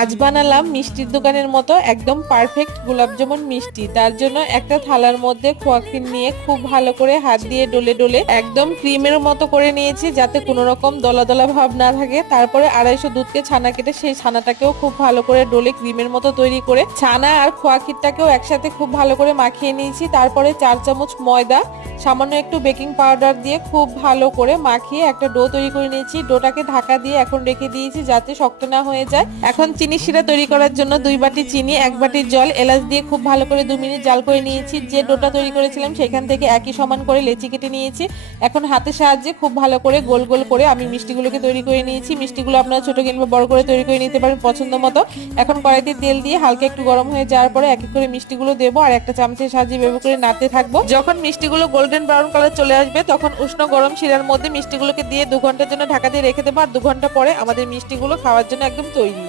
আজ বানালাম মিষ্টির দোকানের মতো একদম পারফেক্ট গোলাপ জামুন মিষ্টি। তার জন্য একটা থালার মধ্যে খোয়া ক্ষীর নিয়ে খুব ভালো করে হাত দিয়ে ডলে ডলে একদম ক্রিমের মতো করে নিয়েছি, যাতে কোনো রকম দলা দলা ভাব না থাকে। তারপরে 250 দুধকে ছানা কেটে সেই ছানাটাকেও খুব ভালো করে ডলে ক্রিমের মতো তৈরি করে ছানা আর খোয়া ক্ষীরটাকেও একসাথে খুব ভালো করে মাখিয়ে নিয়েছি। তারপরে 4 চামচ ময়দা, সামান্য একটু বেকিং পাউডার দিয়ে খুব ভালো করে মাখিয়ে একটা ডো তৈরি করে নিয়েছি। ডোটাকে ঢাকা দিয়ে এখন রেখে দিয়েছি যাতে শক্ত না হয়ে যায়। এখন চিনি শিরা তৈরি করার জন্য 2 বাটি চিনি, 1 বাটি জল, এলাচ দিয়ে খুব ভালো করে 2 মিনিট জাল করে নিয়েছি। যে ডোটা তৈরি করেছিলাম সেখান থেকে একই সমান করে লেচি কেটে নিয়েছি। এখন হাতের সাহায্যে খুব ভালো করে গোল গোল করে আমি মিষ্টিগুলোকে তৈরি করে নিয়েছি। মিষ্টিগুলো আপনারা ছোট কিংবা বড় করে তৈরি করে নিতে পারেন পছন্দ মতো। এখন কড়াইতে তেল দিয়ে হালকা একটু গরম হয়ে যাওয়ার পরে এক এক করে মিষ্টিগুলো দেবো আর একটা চামচের সাহায্যে ব্যবহার করে নাড়তে থাকবো। যখন মিষ্টিগুলো গোল্ডেন ব্রাউন কালার চলে আসবে তখন উষ্ণ গরম শিরার মধ্যে মিষ্টিগুলোকে দিয়ে 2 ঘন্টার জন্য ঢাকা দিয়ে রেখে দেবো। আর 2 ঘন্টা পরে আমাদের মিষ্টিগুলো খাওয়ার জন্য একদম তৈরি।